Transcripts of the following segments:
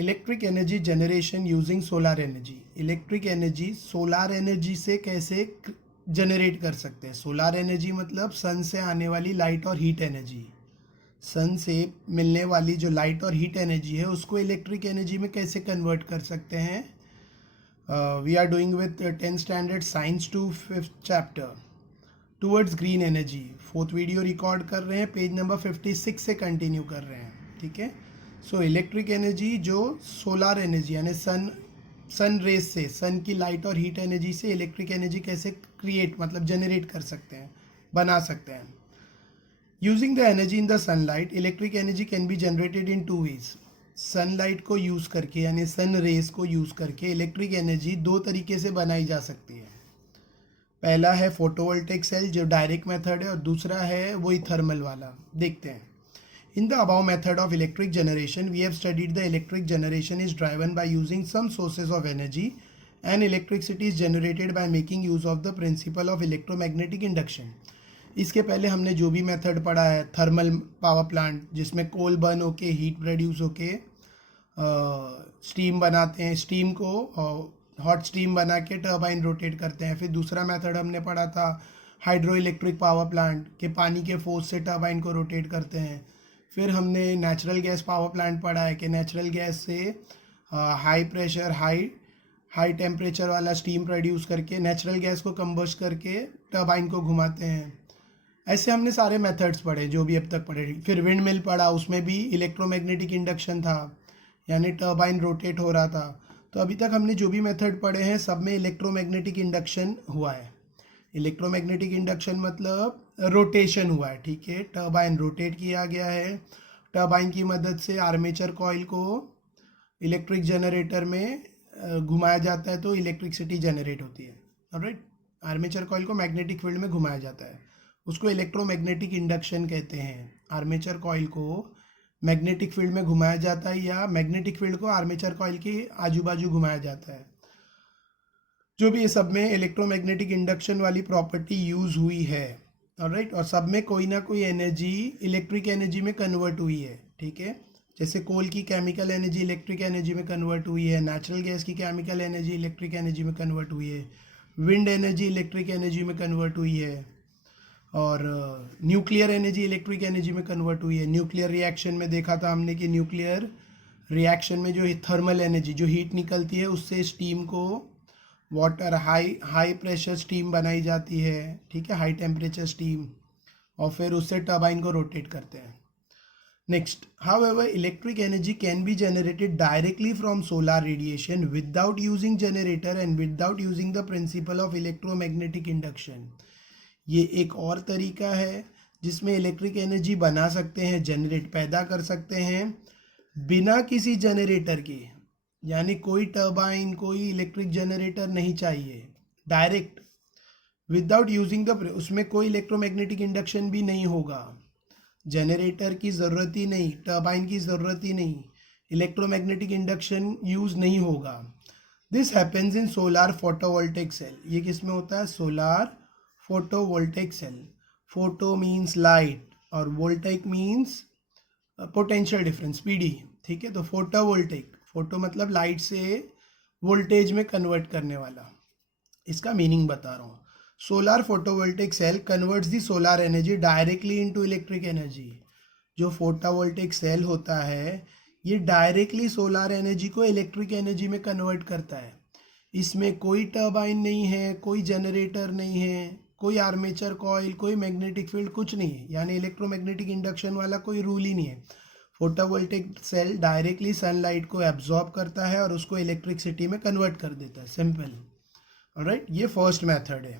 Electric energy generation using solar energy. Electric energy solar energy से कैसे generate कर सकते हैं। सोलार एनर्जी मतलब सन से आने वाली लाइट और हीट एनर्जी। सन से मिलने वाली जो लाइट और हीट एनर्जी है उसको इलेक्ट्रिक एनर्जी में कैसे कन्वर्ट कर सकते हैं। We are doing with 10th standard science to 5th chapter towards green energy. 4th video record कर रहे हैं, पेज नंबर 56 से कंटिन्यू कर रहे हैं। ठीक है, सो इलेक्ट्रिक एनर्जी जो सोलार एनर्जी यानी सन रेज से, सन की लाइट और हीट एनर्जी से इलेक्ट्रिक एनर्जी कैसे क्रिएट मतलब जनरेट कर सकते हैं, बना सकते हैं। Using the energy in the sunlight, electric energy can be generated in 2 ways. Sunlight को यूज़ करके यानी सन रेज को यूज़ करके इलेक्ट्रिक एनर्जी 2 तरीके से बनाई जा सकती है। पहला है फोटोवोल्टेइक सेल जो डायरेक्ट मेथड है, और दूसरा है वही थर्मल वाला। देखते हैं। In the above method of electric generation, we have studied the electric generation is driven by using some sources of energy, and electricity is generated by making use of the principle of electromagnetic induction. इसके पहले हमने जो भी method पढ़ा है, thermal power plant जिसमें कोल burn होके heat produce होके स्टीम बनाते हैं, स्टीम को हॉट स्टीम बना के टर्बाइन रोटेट करते हैं। फिर दूसरा मेथड हमने पढ़ा था हाइड्रो इलेक्ट्रिक पावर प्लांट के पानी के फोर्स से टर्बाइन को रोटेट करते हैं। फिर हमने नेचुरल गैस पावर प्लांट पढ़ा है कि नेचुरल गैस से हाई प्रेशर हाई टेम्परेचर वाला स्टीम प्रोड्यूस करके नेचुरल गैस को कंबस्ट करके टर्बाइन को घुमाते हैं। ऐसे हमने सारे मेथड्स पढ़े जो भी अब तक पढ़े। फिर विंड मिल पढ़ा, उसमें भी इलेक्ट्रोमैग्नेटिक इंडक्शन था यानी टर्बाइन रोटेट हो रहा था। तो अभी तक हमने जो भी मेथड पढ़े हैं सब में इलेक्ट्रोमैग्नेटिक इंडक्शन हुआ है। इलेक्ट्रोमैग्नेटिक इंडक्शन मतलब रोटेशन हुआ है। ठीक है, टर्बाइन रोटेट किया गया है। टर्बाइन की मदद से आर्मेचर कॉइल को इलेक्ट्रिक जनरेटर में घुमाया जाता है तो इलेक्ट्रिसिटी जनरेट होती है। ऑलराइट, आर्मेचर कॉइल को मैग्नेटिक फील्ड में घुमाया जाता है, उसको इलेक्ट्रोमैग्नेटिक इंडक्शन कहते हैं। आर्मेचर कॉइल को मैग्नेटिक फील्ड में घुमाया जाता है या मैग्नेटिक फील्ड को आर्मेचर कॉइल के आजू बाजू घुमाया जाता है। जो भी ये सब में इलेक्ट्रोमैग्नेटिक इंडक्शन वाली प्रॉपर्टी यूज़ हुई है। ऑलराइट, और सब में कोई ना कोई एनर्जी इलेक्ट्रिक एनर्जी में कन्वर्ट हुई है। ठीक है, जैसे कोल की केमिकल एनर्जी इलेक्ट्रिक एनर्जी में कन्वर्ट हुई है, नेचुरल गैस की केमिकल एनर्जी इलेक्ट्रिक एनर्जी में कन्वर्ट हुई है, विंड एनर्जी इलेक्ट्रिक एनर्जी में कन्वर्ट हुई है, और न्यूक्लियर एनर्जी इलेक्ट्रिक एनर्जी में कन्वर्ट हुई है। न्यूक्लियर रिएक्शन में देखा था हमने कि न्यूक्लियर रिएक्शन में जो थर्मल एनर्जी जो हीट निकलती है उससे स्टीम को वाटर हाई प्रेशर स्टीम बनाई जाती है। ठीक है, हाई टेम्परेचर स्टीम, और फिर उससे टर्बाइन को रोटेट करते हैं। Next, however electric energy can be generated directly from solar radiation without using generator and without using the principle of electromagnetic induction. ये एक और तरीका है जिसमें इलेक्ट्रिक एनर्जी बना सकते हैं, जनरेट पैदा कर सकते हैं बिना किसी जनरेटर के, यानी कोई टर्बाइन कोई इलेक्ट्रिक जनरेटर नहीं चाहिए, डायरेक्ट विदाउट यूजिंग द, उसमें कोई इलेक्ट्रोमैग्नेटिक इंडक्शन भी नहीं होगा, जनरेटर की ज़रूरत ही नहीं, टर्बाइन की ज़रूरत ही नहीं, इलेक्ट्रोमैग्नेटिक इंडक्शन यूज़ नहीं होगा। This happens in solar photovoltaic cell. ये किस में होता है? Solar photovoltaic cell. Photo means light और voltaic means potential difference PD. ठीक है, तो फोटोवोल्टेइक, फोटो मतलब लाइट से वोल्टेज में कन्वर्ट करने वाला, इसका मीनिंग बता रहा हूँ। Solar photovoltaic cell converts the solar energy directly into electric energy. जो फोटोवोल्टेइक सेल होता है ये डायरेक्टली सोलार एनर्जी को इलेक्ट्रिक एनर्जी में कन्वर्ट करता है। इसमें कोई टर्बाइन नहीं है, कोई जनरेटर नहीं है, कोई आर्मेचर कॉइल, कोई मैग्नेटिक फील्ड, कुछ नहीं है, यानी इलेक्ट्रोमैग्नेटिक इंडक्शन वाला कोई रूल ही नहीं है। फोटोवोल्टेइक सेल डायरेक्टली सनलाइट को एब्जॉर्ब करता है और उसको इलेक्ट्रिसिटी में कन्वर्ट कर देता है, सिंपल। ऑलराइट, ये फर्स्ट मेथड है।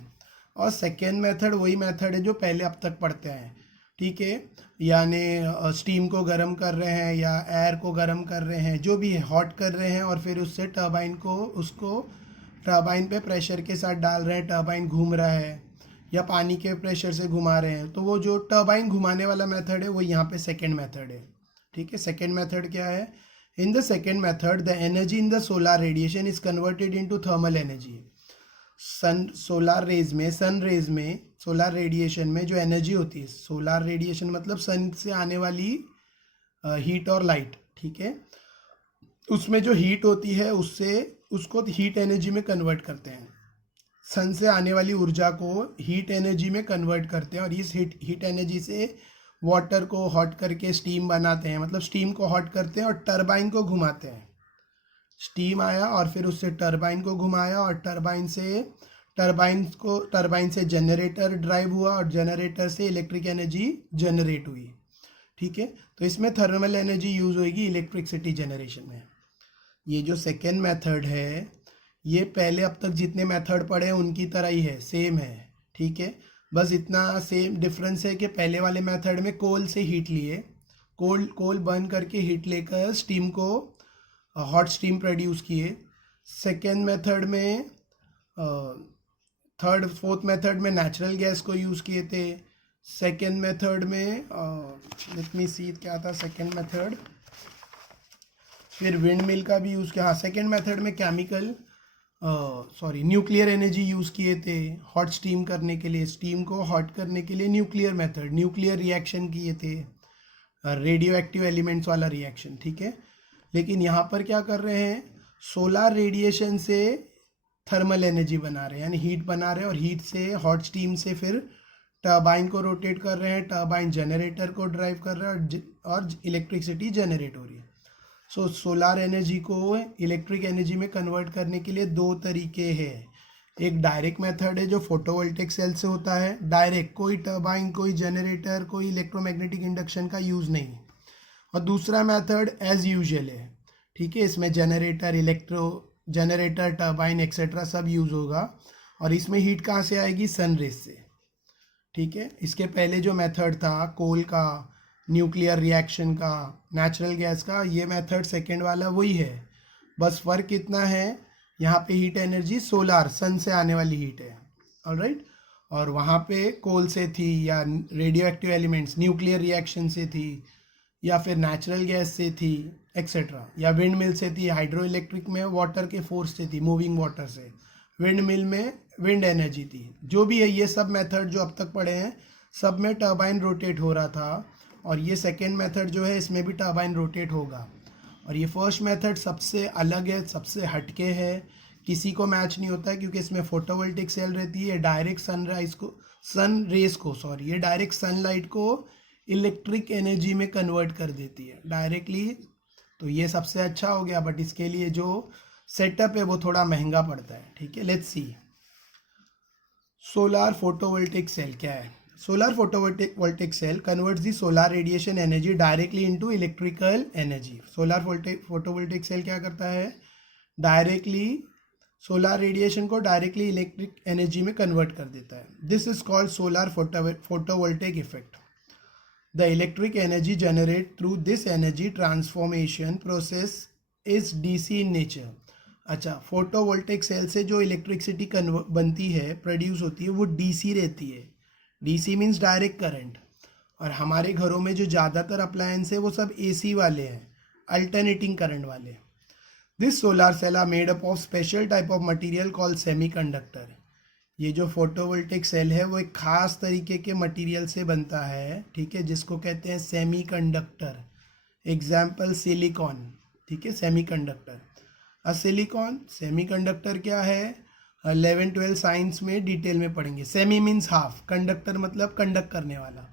और सेकेंड मेथड वही मेथड है जो पहले अब तक पढ़ते हैं। ठीक है, यानी स्टीम को गर्म कर रहे हैं या एयर को गर्म कर रहे हैं, जो भी है हॉट कर रहे हैं, और फिर उससे टर्बाइन को उसको टर्बाइन पे प्रेशर के साथ डाल रहे हैं, टर्बाइन घूम रहा है, या पानी के प्रेशर से घुमा रहे हैं। तो वो जो टर्बाइन घुमाने वाला मेथड है वो यहाँ पे सेकेंड मेथड है। ठीक है, सेकेंड मेथड क्या है? In the second method the energy in the solar radiation is converted into thermal energy. Solar rays में सोलार रेडिएशन में जो एनर्जी होती है, सोलार रेडिएशन मतलब सन से आने वाली हीट और लाइट। ठीक है, उसमें जो हीट होती है उससे उसको हीट एनर्जी में कन्वर्ट करते हैं। सन से आने वाली ऊर्जा को हीट एनर्जी में कन्वर्ट करते हैं और इस हीट एनर्जी से वाटर को हॉट करके स्टीम बनाते हैं, मतलब स्टीम को हॉट करते हैं और टरबाइन को घुमाते हैं। स्टीम आया और फिर उससे टरबाइन को घुमाया और टरबाइन से जनरेटर ड्राइव हुआ और जनरेटर से इलेक्ट्रिक एनर्जी जनरेट हुई। ठीक है, तो इसमें थर्मल एनर्जी यूज़ होगी इलेक्ट्रिसिटी जनरेशन में। ये जो सेकेंड मेथड है ये पहले अब तक जितने मेथड पढ़े हैं उनकी तरह ही है, सेम है। ठीक है, बस इतना सेम डिफरेंस है कि पहले वाले मेथड में कोल से हीट लिए, कोल बर्न करके हीट लेकर स्टीम को हॉट स्टीम प्रोड्यूस किए। सेकेंड मेथड में थर्ड फोर्थ मेथड में नेचुरल गैस को यूज़ किए थे। सेकेंड मेथड में लेट मी सी क्या था सेकेंड मेथड, फिर विंड मिल का भी यूज़ किया। हाँ, सेकेंड मेथड में न्यूक्लियर एनर्जी यूज़ किए थे हॉट स्टीम करने के लिए, स्टीम को हॉट करने के लिए न्यूक्लियर रिएक्शन किए थे, रेडियो एक्टिव एलिमेंट्स वाला रिएक्शन। ठीक है, लेकिन यहाँ पर क्या कर रहे हैं, सोलार रेडिएशन से थर्मल एनर्जी बना रहे हैं, यानी हीट बना रहे हैं और हीट से हॉट स्टीम से फिर टरबाइन को रोटेट कर रहे हैं, टरबाइन जनरेटर को ड्राइव कर रहा है और इलेक्ट्रिसिटी जनरेट हो रही है। सो सोलार एनर्जी को इलेक्ट्रिक एनर्जी में कन्वर्ट करने के लिए दो तरीके हैं। एक डायरेक्ट मेथड है जो फोटोवोल्टिक सेल से होता है, डायरेक्ट, कोई टरबाइन, कोई जनरेटर, कोई इलेक्ट्रोमैग्नेटिक इंडक्शन का यूज़ नहीं। और दूसरा मेथड एज यूजुअल है। ठीक है, इसमें जनरेटर टरबाइन एक्सेट्रा सब यूज़ होगा और इसमें हीट कहाँ से आएगी, सनरेज से। ठीक है, इसके पहले जो मेथड था कोल का, न्यूक्लियर रिएक्शन का, नेचुरल गैस का, ये मेथड सेकेंड वाला वही है, बस फ़र्क कितना है, यहाँ पे हीट एनर्जी सोलार सन से आने वाली हीट है, ऑलराइट, और वहाँ पे कोल से थी या radio active elements nuclear reaction से थी या फिर नेचुरल गैस से थी एक्सेट्रा, या विंड मिल से थी, हाइड्रो इलेक्ट्रिक में वाटर के फोर्स से थी, मूविंग वाटर से, विंड मिल में विंड एनर्जी थी। जो भी है ये सब मेथड जो अब तक पढ़े हैं सब में टरबाइन रोटेट हो रहा था और ये सेकेंड मेथड जो है इसमें भी टरबाइन रोटेट होगा। और ये फर्स्ट मेथड सबसे अलग है, सबसे हटके है, किसी को मैच नहीं होता है क्योंकि इसमें फोटोवोल्टिक सेल रहती है, डायरेक्ट ये डायरेक्ट सनलाइट को इलेक्ट्रिक एनर्जी में कन्वर्ट कर देती है डायरेक्टली। तो ये सबसे अच्छा हो गया, बट इसके लिए जो सेटअप है वो थोड़ा महंगा पड़ता है। ठीक है, let's see solar photovoltaic cell क्या है। Solar photovoltaic cell converts the solar radiation energy directly into electrical energy. Solar photovoltaic cell क्या करता है, डायरेक्टली सोलार रेडिएशन को डायरेक्टली इलेक्ट्रिक एनर्जी में कन्वर्ट कर देता है। This is called solar photovoltaic effect. The electric energy generated through this energy transformation process is DC in nature। अच्छा, photovoltaic cell से जो इलेक्ट्रिसिटी बनती है, प्रोड्यूस होती है, वो DC रहती है। DC means direct current. और हमारे घरों में जो ज़्यादातर अप्लायंस है वो सब AC वाले हैं, अल्टरनेटिंग करंट वाले। This solar cell are made up of special type of material called semiconductor. ये जो फोटोवोल्टिक सेल है वो एक ख़ास तरीके के मटेरियल से बनता है, ठीक है, जिसको कहते हैं सेमीकंडक्टर। Example silicon. ठीक है, सेमीकंडक्टर। सेमीकंडक्टर क्या है, 11-12 साइंस में डिटेल में पढ़ेंगे। सेमी मीन्स हाफ, कंडक्टर मतलब कंडक्ट करने वाला।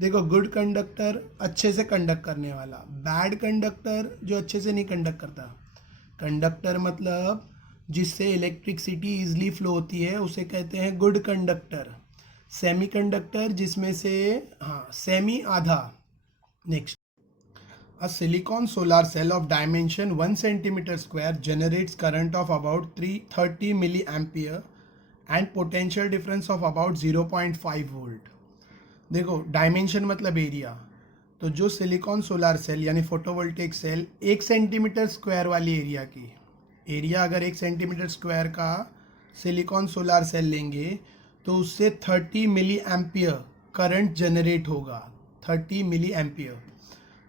देखो, गुड कंडक्टर अच्छे से कंडक्ट करने वाला, बैड कंडक्टर जो अच्छे से नहीं कंडक्ट करता। कंडक्टर मतलब जिससे इलेक्ट्रिसिटी ईजिली फ्लो होती है उसे कहते हैं गुड कंडक्टर। सेमीकंडक्टर जिसमें से सेमी आधा। Next, a silicon solar cell of dimension 1 cm square generates current of about 330 milliampere and potential difference of about 0.5 volt। देखो, डायमेंशन मतलब एरिया, तो जो सिलिकॉन सोलार सेल यानी फोटोवोल्टिक सेल 1 cm स्क्वायर वाली area की area, अगर 1 cm square का silicon solar cell लेंगे तो उससे 30 मिली एम्पियर करंट जनरेट होगा, 30 मिली एम्पियर,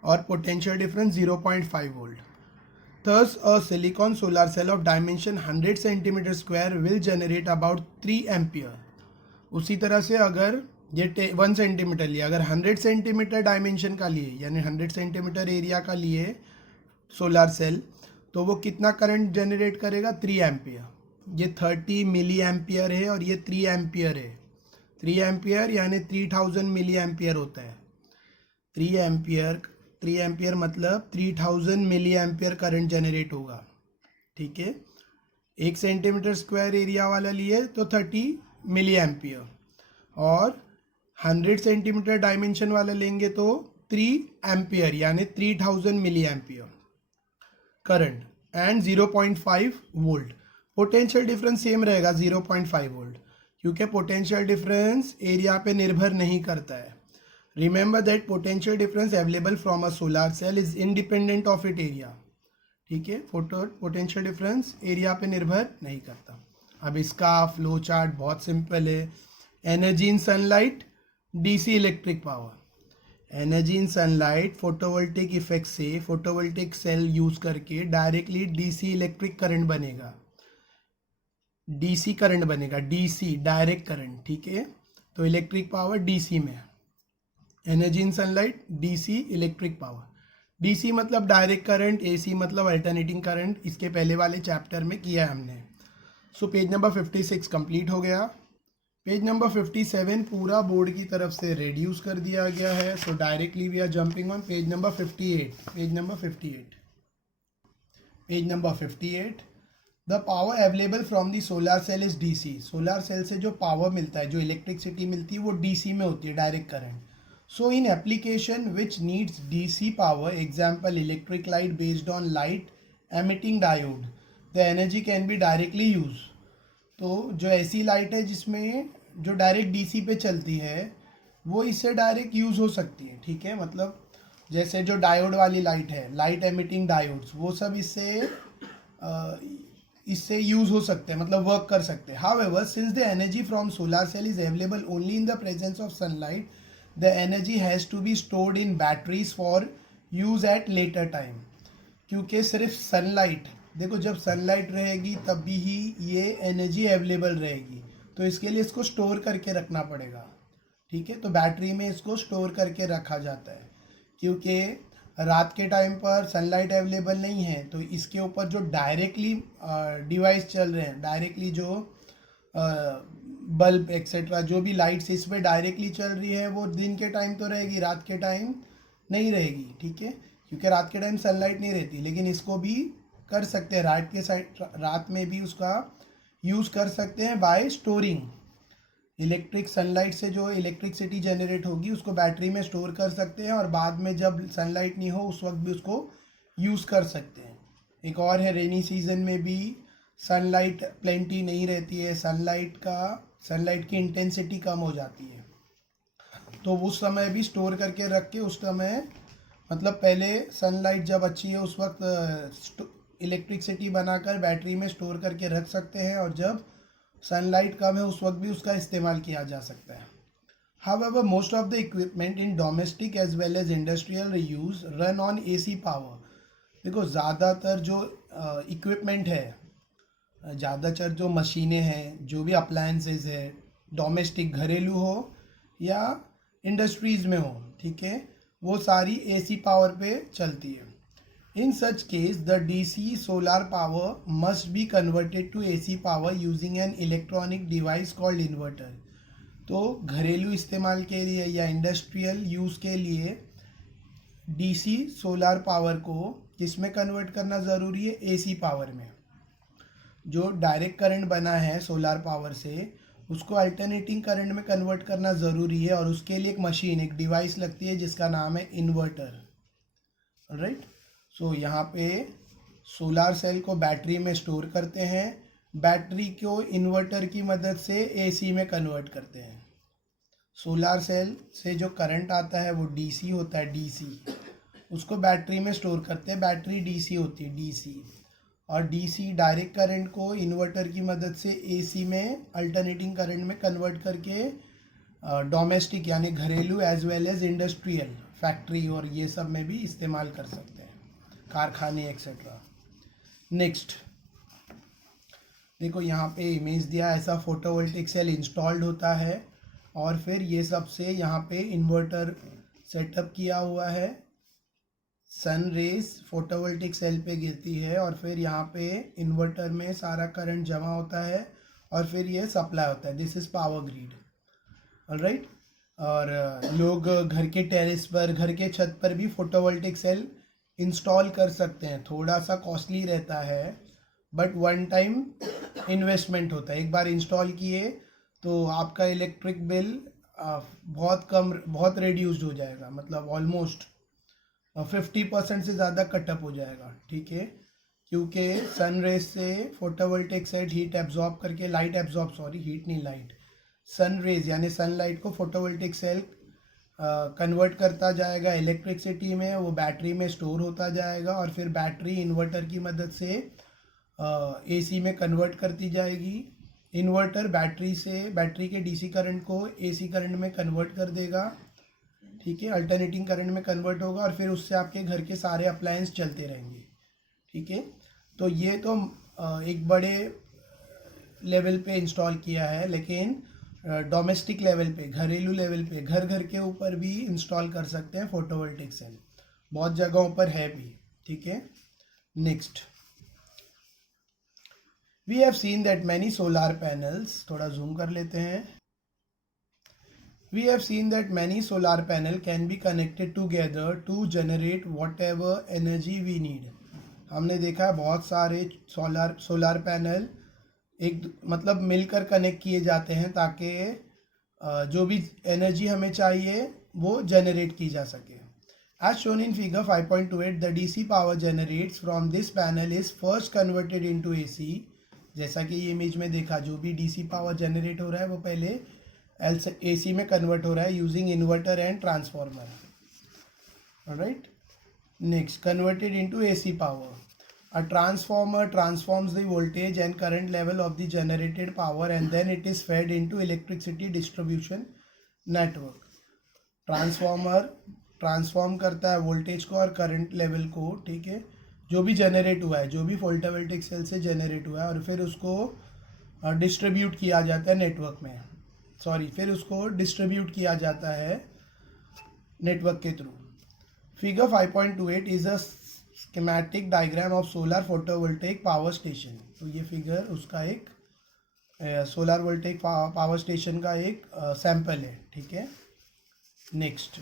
और potential difference 0.5 volt. Thus a silicon solar cell of dimension 100 cm square will generate about 3 ampere. उसी तरह से अगर ये 1 cm लिया, अगर 100 cm डायमेंशन का लिए यानी 100 cm एरिया का लिए सोलार सेल, तो वो कितना करंट जनरेट करेगा, 3 एम्पियर। ये 30 मिली एम्पियर है और ये 3 एम्पियर है। 3 एम्पियर यानी 3000 मिली एम्पियर होता है। 3 एम्पियर मतलब 3000 मिली एम्पियर करंट जनरेट होगा। ठीक है, 1 सेंटीमीटर स्क्वायर एरिया वाला लिए तो 30 मिली एम्पियर, और 100 सेंटीमीटर डायमेंशन वाला लेंगे तो 3 एम्पियर यानी 3000 milli ampere current and 0.5 volt. Potential difference same रहेगा 0.5 वोल्ट, क्योंकि पोटेंशियल डिफरेंस एरिया पे निर्भर नहीं करता है। Remember that potential difference available from a solar cell is independent of it area. ठीक है, पोटेंशियल डिफरेंस एरिया पे निर्भर नहीं करता। अब इसका फ्लो चार्ट बहुत सिंपल है। Energy in sunlight, DC electric power. Energy in sunlight photovoltaic effect से फोटोवोल्टिक सेल यूज करके डायरेक्टली डीसी इलेक्ट्रिक करंट बनेगा, डीसी करंट बनेगा, डीसी डायरेक्ट करंट। ठीक है, तो इलेक्ट्रिक पावर डीसी में, energy in sunlight DC electric power. DC मतलब direct current, AC मतलब अल्टरनेटिंग करंट, इसके पहले वाले चैप्टर में किया है हमने। सो पेज नंबर 56 कंप्लीट हो गया। पेज नंबर 57 पूरा बोर्ड की तरफ से रिड्यूस कर दिया गया है। So directly we are jumping on page number 58। Page number 58 the power available from the solar cell is DC. Solar cell से जो पावर मिलता है, जो इलेक्ट्रिसिटी मिलती है, वो डीसी में होती है, direct current. So in application which needs DC power, example electric light based on light emitting diode, the energy can be directly used. तो जो ऐसी लाइट है जिसमें जो डायरेक्ट डीसी पे चलती है, वो इससे डायरेक्ट यूज़ हो सकती है। ठीक है, मतलब जैसे जो डायोड वाली लाइट है, लाइट एमिटिंग डायोड्स, वो सब इससे यूज़ हो सकते हैं, मतलब वर्क कर सकते हैं। However since the energy from solar cell is available only in the presence of sunlight, the energy has to be stored in batteries for use at later time। क्योंकि सिर्फ सनलाइट, देखो जब सनलाइट रहेगी तभी ही ये एनर्जी अवेलेबल रहेगी, तो इसके लिए इसको स्टोर करके रखना पड़ेगा। ठीक है, तो बैटरी में इसको स्टोर करके रखा जाता है, क्योंकि रात के टाइम पर सनलाइट अवेलेबल नहीं है, तो इसके ऊपर जो डायरेक्टली डिवाइस चल रहे हैं, डायरेक्टली जो बल्ब एक्सेट्रा जो भी लाइट्स इस पर डायरेक्टली चल रही है, वो दिन के टाइम तो रहेगी, रात के टाइम नहीं रहेगी। ठीक है, क्योंकि रात के टाइम सनलाइट नहीं रहती, लेकिन इसको भी कर सकते हैं, रात में भी उसका यूज़ कर सकते हैं बाय स्टोरिंग। इलेक्ट्रिक सनलाइट से जो इलेक्ट्रिसिटी जनरेट होगी उसको बैटरी में स्टोर कर सकते हैं, और बाद में जब सनलाइट नहीं हो उस वक्त भी उसको यूज़ कर सकते हैं। एक और है, रेनी सीजन में भी सनलाइट प्लेंटी नहीं रहती है, सनलाइट की इंटेंसिटी कम हो जाती है, तो उस समय भी स्टोर करके रख के, उस समय मतलब पहले सनलाइट जब अच्छी है उस वक्त इलेक्ट्रिसिटी बनाकर बैटरी में स्टोर करके रख सकते हैं, और जब सनलाइट कम है उस वक्त भी उसका इस्तेमाल किया जा सकता है। However, most of the equipment in domestic as well as industrial use run on AC power। देखो ज़्यादातर जो इक्विपमेंट है, ज़्यादातर जो मशीनें हैं, जो भी अप्लायंसेज है, डोमेस्टिक घरेलू हो या इंडस्ट्रीज़ में हो, ठीक है, वो सारी एसी पावर पे चलती है। In such case the DC solar power must be converted to AC power using an electronic device called inverter. तो घरेलू इस्तेमाल के लिए या इंडस्ट्रियल यूज़ के लिए डीसी सोलर पावर को किसमें कन्वर्ट करना ज़रूरी है, एसी पावर में। जो डायरेक्ट करंट बना है सोलर पावर से, उसको अल्टरनेटिंग करंट में कन्वर्ट करना ज़रूरी है, और उसके लिए एक मशीन, एक डिवाइस लगती है जिसका नाम है इन्वर्टर। राइट, सो यहाँ पे सोलर सेल को बैटरी में स्टोर करते हैं, बैटरी को इन्वर्टर की मदद से एसी में कन्वर्ट करते हैं। सोलर सेल से जो करंट आता है वो डीसी होता है, डीसी उसको बैटरी में स्टोर करते हैं, बैटरी डीसी होती है, डीसी, और डीसी डायरेक्ट करंट को इन्वर्टर की मदद से एसी में अल्टरनेटिंग करंट में कन्वर्ट करके डोमेस्टिक यानी घरेलू as well as industrial factory और ये सब में भी इस्तेमाल कर सकते हैं, कारखाने एक्सेट्रा। नेक्स्ट देखो यहाँ पे इमेज दिया, ऐसा फोटोवोल्टिक सेल इंस्टॉल्ड होता है, और फिर ये सब से यहाँ पे इन्वर्टर सेटअप किया हुआ है, सन रेज फोटोवोल्टिक सेल पे गिरती है और फिर यहाँ पे इन्वर्टर में सारा करंट जमा होता है और फिर ये सप्लाई होता है. This is power grid. Alright. और लोग घर के टेरेस पर, घर के छत पर भी फोटोवोल्टिक सेल इंस्टॉल कर सकते हैं. थोड़ा सा कॉस्टली रहता है बट वन टाइम इन्वेस्टमेंट होता है. एक बार इंस्टॉल किए तो आपका इलेक्ट्रिक बिल बहुत कम, बहुत रिड्यूस्ड हो जाएगा. मतलब ऑलमोस्ट 50% से ज़्यादा कटअप हो जाएगा. ठीक है, क्योंकि सन रेज से फोटोवोल्टिक सेल हीट एब्जॉर्ब करके, लाइट एब्जॉर्ब, सॉरी हीट नहीं, लाइट, सन रेज यानी सनलाइट को फोटोवोल्टिक सेल कन्वर्ट करता जाएगा इलेक्ट्रिसिटी में. वो बैटरी में स्टोर होता जाएगा और फिर बैटरी इन्वर्टर की मदद से एसी में कन्वर्ट करती जाएगी. इन्वर्टर बैटरी के डीसी करंट को एसी करंट में कन्वर्ट कर देगा. ठीक है, अल्टरनेटिंग करंट में कन्वर्ट होगा और फिर उससे आपके घर के सारे अप्लायंस चलते रहेंगे. ठीक है, तो ये तो एक बड़े लेवल पे इंस्टॉल किया है, लेकिन डोमेस्टिक लेवल पे, घरेलू लेवल पे, घर घर के ऊपर भी इंस्टॉल कर सकते हैं फोटोवोल्टिक सेल. बहुत जगहों पर है भी. ठीक है, next we have seen that many solar panels, थोड़ा जूम कर लेते हैं. We have seen that many solar panel can be connected together to generate whatever energy we need. हमने देखा है बहुत सारे सोलार पैनल मतलब मिलकर कनेक्ट किए जाते हैं ताकि जो भी एनर्जी हमें चाहिए वो जनरेट की जा सके. As shown in figure 5.28, the DC power generates from this panel is first converted into AC. जैसा कि ये इमेज में देखा, जो भी DC पावर जनरेट हो रहा है वो पहले AC में कन्वर्ट हो रहा है using inverter and transformer. Alright, next converted into AC power. A transformer transforms the voltage and current level of the generated power and then it is fed into electricity distribution network. Transformer transform करता है voltage को और current level को. ठीक है, जो भी generate हुआ है, जो भी फोटोवोल्टिक सेल से जनरेट हुआ है, और फिर उसको डिस्ट्रीब्यूट किया जाता है नेटवर्क में. फिर उसको डिस्ट्रीब्यूट किया जाता है नेटवर्क के through. Figure 5.28 is a schematic diagram of solar photovoltaic power station. तो ये फिगर उसका एक सोलर वोल्टेइक पावर स्टेशन का एक सैंपल है. ठीक है, next.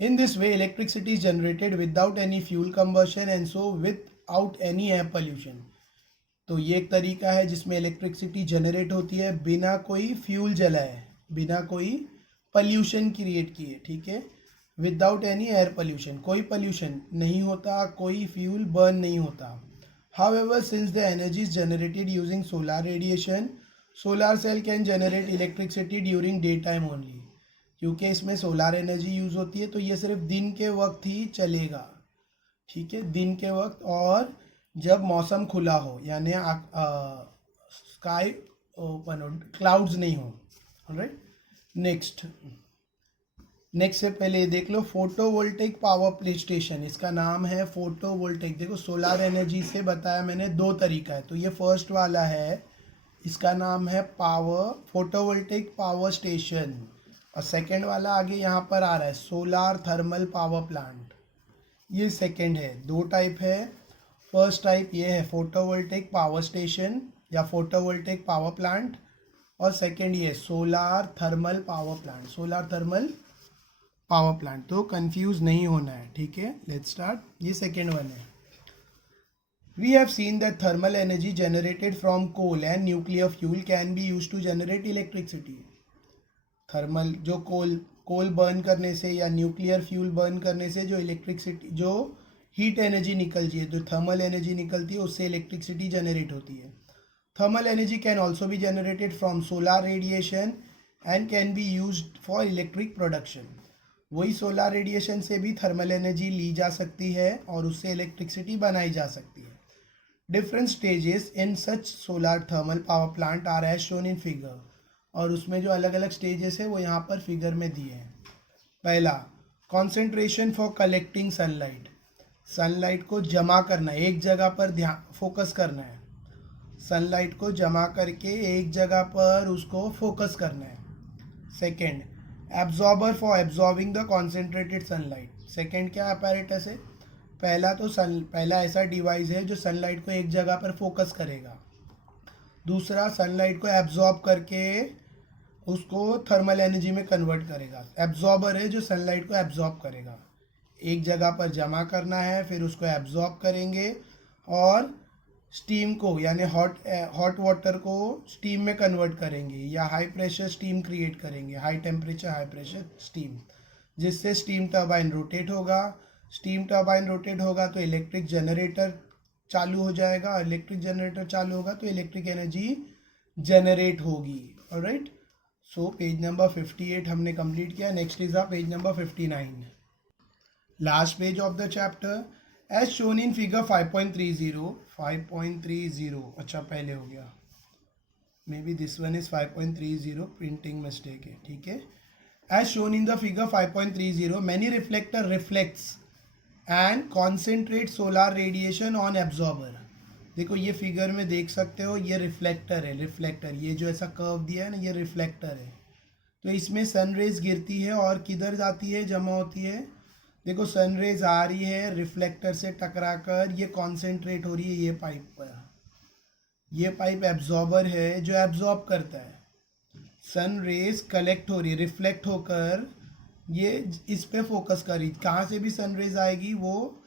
In this way electricity is generated without any fuel combustion and so without any air pollution. तो ये एक तरीका है जिसमें इलेक्ट्रिसिटी जनरेट होती है बिना कोई फ्यूल जलाए, बिना कोई पॉल्यूशन क्रिएट किए. ठीक है, विदाउट एनी एयर पोल्यूशन, कोई पोल्यूशन नहीं होता, कोई फ्यूल बर्न नहीं होता. However, since the energy is generated using solar radiation, solar cell can generate electricity during day time only. क्योंकि इसमें सोलर एनर्जी यूज़ होती है तो ये सिर्फ दिन के वक्त ही चलेगा. ठीक है, दिन के वक्त और जब मौसम खुला हो, यानी स्काई ओपन हो, क्लाउड्स नहीं हो. ऑलराइट, नेक्स्ट से पहले देख लो फोटोवोल्टेइक पावर प्ले स्टेशन. इसका नाम है फोटोवोल्टेइक. देखो सोलर एनर्जी से बताया मैंने दो तरीका है. तो ये फर्स्ट वाला है, इसका नाम है फोटोवोल्टेइक पावर स्टेशन. और सेकेंड वाला आगे यहाँ पर आ रहा है सोलार थर्मल पावर प्लांट. ये सेकेंड है. दो टाइप है. फर्स्ट टाइप ये है फोटोवोल्टेइक पावर स्टेशन या फोटोवोल्टेइक पावर प्लांट, और सेकेंड ये solar thermal power plant, solar thermal power plant. तो कंफ्यूज नहीं होना है. ठीक है, लेट्स स्टार्ट. ये सेकेंड वन है. We have seen that thermal energy generated from coal and nuclear fuel can be used to generate electricity. Thermal जो coal burn करने से या न्यूक्लियर फ्यूल बर्न करने से जो इलेक्ट्रिसिटी, जो हीट एनर्जी निकलती है, जो थर्मल एनर्जी निकलती है, उससे इलेक्ट्रिसिटी जनरेट होती है. Thermal energy can also be generated from solar radiation and can be used for electric production. वही सोलर रेडिएशन से भी थर्मल एनर्जी ली जा सकती है और उससे इलेक्ट्रिसिटी बनाई जा सकती है. Different stages in such solar thermal power plant are as shown in figure. और उसमें जो अलग अलग स्टेजेस है वो यहाँ पर फिगर में दिए हैं. पहला, concentration for collecting sunlight. Sunlight को जमा करना है, एक जगह पर ध्यान फोकस करना है. सनलाइट को जमा करके एक जगह पर उसको फोकस करना है. Second, absorber for absorbing the concentrated sunlight. Second क्या apparatus है? पहला ऐसा डिवाइस है जो सनलाइट को एक जगह पर फोकस करेगा। दूसरा सनलाइट को एब्जॉर्ब करके उसको थर्मल एनर्जी में कन्वर्ट करेगा। एब्जॉर्बर है जो सनलाइट को एब्जॉर्ब करेगा। एक जगह पर जमा करना है, फिर उसको एब्जॉर्ब करेंगे और स्टीम को यानी हॉट वाटर को स्टीम में कन्वर्ट करेंगे या हाई प्रेशर स्टीम क्रिएट करेंगे, high temperature high pressure steam, जिससे स्टीम टरबाइन रोटेट होगा। स्टीम टरबाइन रोटेट होगा तो इलेक्ट्रिक जनरेटर चालू हो जाएगा। इलेक्ट्रिक जनरेटर चालू होगा तो इलेक्ट्रिक एनर्जी जनरेट होगी। ऑलराइट, सो पेज नंबर 58 हमने कंप्लीट किया। Next is page number 59, last page of the chapter. As shown in figure 5.30, अच्छा पहले हो गया, maybe this one is 5.30, printing mistake है, ठीक है। As shown in the figure 5.30, many reflector reflects and concentrate solar radiation on absorber. देखो ये figure में देख सकते हो, ये रिफ्लेक्टर है। रिफ्लेक्टर, ये जो ऐसा कर्व दिया है ना, ये रिफ्लेक्टर है। तो इसमें सन रेज गिरती है और किधर जाती है, जमा होती है। देखो सन रेज आ रही है रिफ्लेक्टर से टकराकर, ये कॉन्सेंट्रेट हो रही है ये पाइप पर। ये पाइप एब्जॉर्बर है जो एब्जॉर्ब करता है। सन रेज कलेक्ट हो रही है, रिफ्लेक्ट होकर ये इस पे फोकस कर रही। कहाँ से भी सन रेज आएगी वो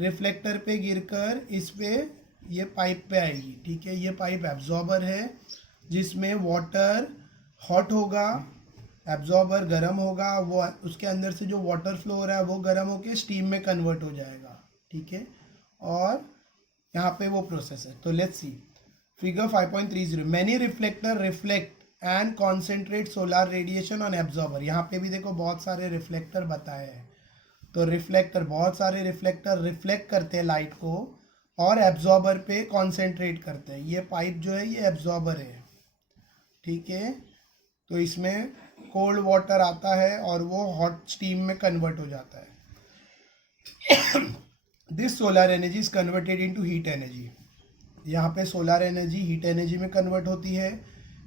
रिफ्लेक्टर पे गिरकर इस पे ये पाइप पे आएगी, ठीक है। ये पाइप एब्जॉर्बर है जिसमें वाटर हॉट होगा, एब्जॉर्बर गर्म होगा, वो उसके अंदर से जो वाटर फ्लो हो रहा है वो गर्म होकर स्टीम में कन्वर्ट हो जाएगा, ठीक है। और यहाँ पे वो प्रोसेस है। तो let's see figure 5.30, many reflector reflect and concentrate solar radiation on absorber. यहाँ पे भी देखो बहुत सारे रिफ्लेक्टर बताए हैं। तो रिफ्लेक्टर, बहुत सारे रिफ्लेक्टर रिफ्लेक्ट करते हैं लाइट को और एब्जॉर्बर पे कॉन्सेंट्रेट करते हैं। ये पाइप जो है ये एब्जॉर्बर है, ठीक है। तो इसमें कोल्ड वाटर आता है और वो हॉट स्टीम में कन्वर्ट हो जाता है। This solar energy is converted into heat energy. यहाँ पे सोलर एनर्जी हीट एनर्जी में कन्वर्ट होती है।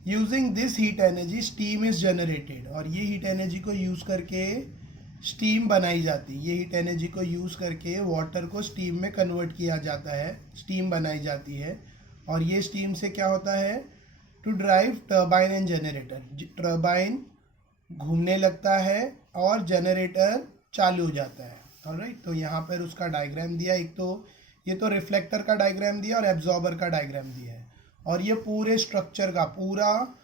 Using this heat energy steam is generated, और ये हीट एनर्जी को यूज़ करके स्टीम बनाई जाती है। ये हीट एनर्जी को यूज़ करके वाटर को स्टीम में कन्वर्ट किया जाता है, स्टीम बनाई जाती है। और ये स्टीम से क्या होता है, to drive turbine and generator. Turbine घूमने लगता है और जनरेटर चालू हो जाता है। ऑलराइट, तो यहाँ पर उसका डायग्राम दिया। एक तो ये तो रिफ्लेक्टर का डायग्राम दिया और एब्जॉर्बर का डायग्राम दिया है। और ये पूरे स्ट्रक्चर का पूरा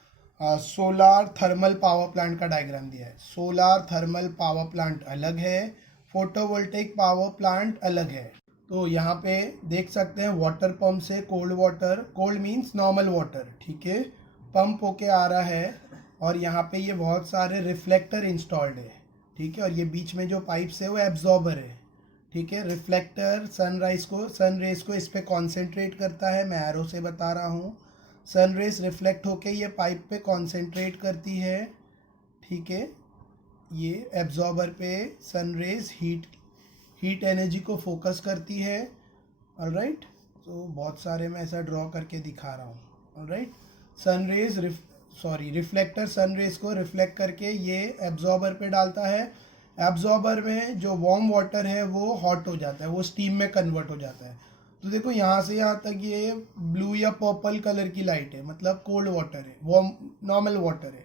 सोलार थर्मल पावर प्लांट का डायग्राम दिया है। सोलार थर्मल पावर प्लांट अलग है, फोटोवोल्टेइक पावर प्लांट अलग है। तो यहाँ पे देख सकते हैं वाटर पंप से cold water, cold means normal water, ठीक है, पंप होके आ रहा है। और यहाँ पे ये बहुत सारे रिफ्लेक्टर इंस्टॉल्ड है, ठीक है। और ये बीच में जो पाइप्स है वो एब्जॉर्बर है, ठीक है। रिफ्लेक्टर सन रेज को इस पे कॉन्सेंट्रेट करता है, मैं एरो से बता रहा हूँ। सन रेज रिफ्लेक्ट होके ये पाइप पे कॉन्सेंट्रेट करती है, ठीक है। ये एब्जॉर्बर पे सन रेज हीट एनर्जी को फोकस करती है। ऑलराइट, तो बहुत सारे मैं ऐसा ड्रॉ करके दिखा रहा हूँ। ऑलराइट, रिफ्लेक्टर सन रेज को रिफ्लेक्ट करके ये एब्जॉर्बर पे डालता है। एब्जॉर्बर में जो वार्म वाटर है वो हॉट हो जाता है, वो स्टीम में कन्वर्ट हो जाता है। तो देखो यहाँ से यहाँ तक ये ब्लू या पर्पल कलर की लाइट है, मतलब कोल्ड वाटर है, वार्म नॉर्मल वाटर है।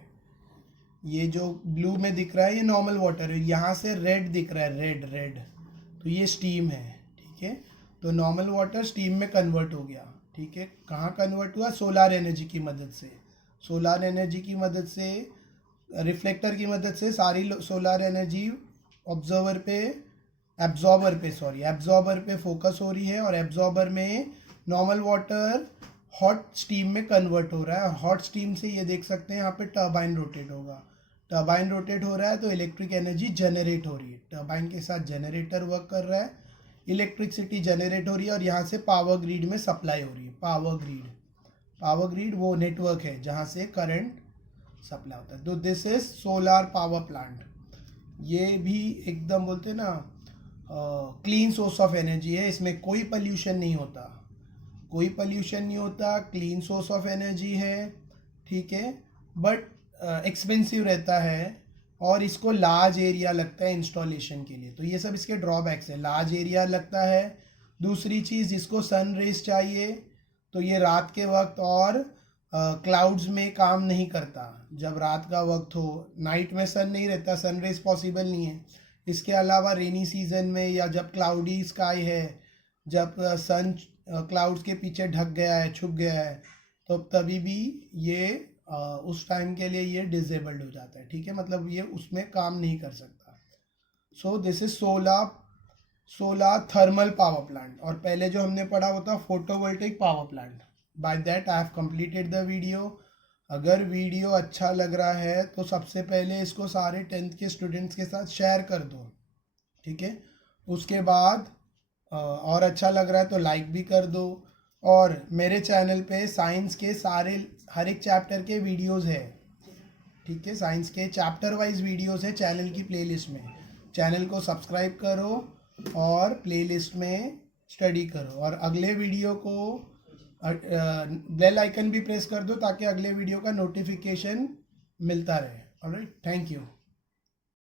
ये जो ब्लू में दिख रहा है ये नॉर्मल वाटर है। यहाँ से रेड दिख रहा है, रेड, तो ये स्टीम है, ठीक है। तो नॉर्मल वाटर स्टीम में कन्वर्ट हो गया, ठीक है। कहाँ कन्वर्ट हुआ, सोलार एनर्जी की मदद से। सोलार एनर्जी की मदद से, रिफ्लेक्टर की मदद से सारी सोलार एनर्जी एब्जॉर्बर पे फोकस हो रही है। और एब्जॉर्बर में नॉर्मल वाटर हॉट स्टीम में कन्वर्ट हो रहा है। हॉट स्टीम से ये देख सकते हैं यहाँ पे टरबाइन रोटेट होगा। टरबाइन रोटेट हो रहा है तो इलेक्ट्रिक एनर्जी जनरेट हो रही है। टरबाइन के साथ जनरेटर वर्क कर रहा है, इलेक्ट्रिसिटी जनरेट हो रही है और यहाँ से पावर ग्रिड में सप्लाई हो रही है। पावर ग्रिड वो नेटवर्क है जहाँ से करंट सप्लाई होता है। तो this is solar power plant. ये भी एकदम बोलते हैं ना क्लीन सोर्स ऑफ एनर्जी है, इसमें कोई पोल्यूशन नहीं होता, क्लीन सोर्स ऑफ एनर्जी है, ठीक है। बट एक्सपेंसिव रहता है और इसको लार्ज एरिया लगता है इंस्टॉलेशन के लिए। तो ये सब इसके ड्रॉबैक्स है, लार्ज एरिया लगता है। दूसरी चीज़, इसको सन रेज चाहिए, तो ये रात के वक्त और क्लाउड्स में काम नहीं करता। जब रात का वक्त हो, नाइट में सन नहीं रहता, सन रेज पॉसिबल नहीं है। इसके अलावा रेनी सीजन में या जब क्लाउडी स्काई है, जब सन क्लाउड्स के पीछे ढक गया है, छुप गया है, तो तभी भी ये उस टाइम के लिए ये डिसेबल्ड हो जाता है, ठीक है, मतलब ये उसमें काम नहीं कर सकता। So this is solar thermal power plant. और पहले जो हमने पढ़ा वो था photovoltaic power plant. By that I have completed the video. अगर वीडियो अच्छा लग रहा है तो सबसे पहले इसको सारे 10th के स्टूडेंट्स के साथ शेयर कर दो, ठीक है। उसके बाद और अच्छा लग रहा है तो लाइक भी कर दो। और मेरे चैनल पे साइंस के सारे हर एक चैप्टर के वीडियोस है, ठीक है, साइंस के चैप्टर वाइज वीडियोस है चैनल की प्लेलिस्ट में। चैनल को सब्सक्राइब करो और प्लेलिस्ट में स्टडी करो, और अगले वीडियो को बेल आइकन भी प्रेस कर दो ताकि अगले वीडियो का नोटिफिकेशन मिलता रहे। Alright, thank you.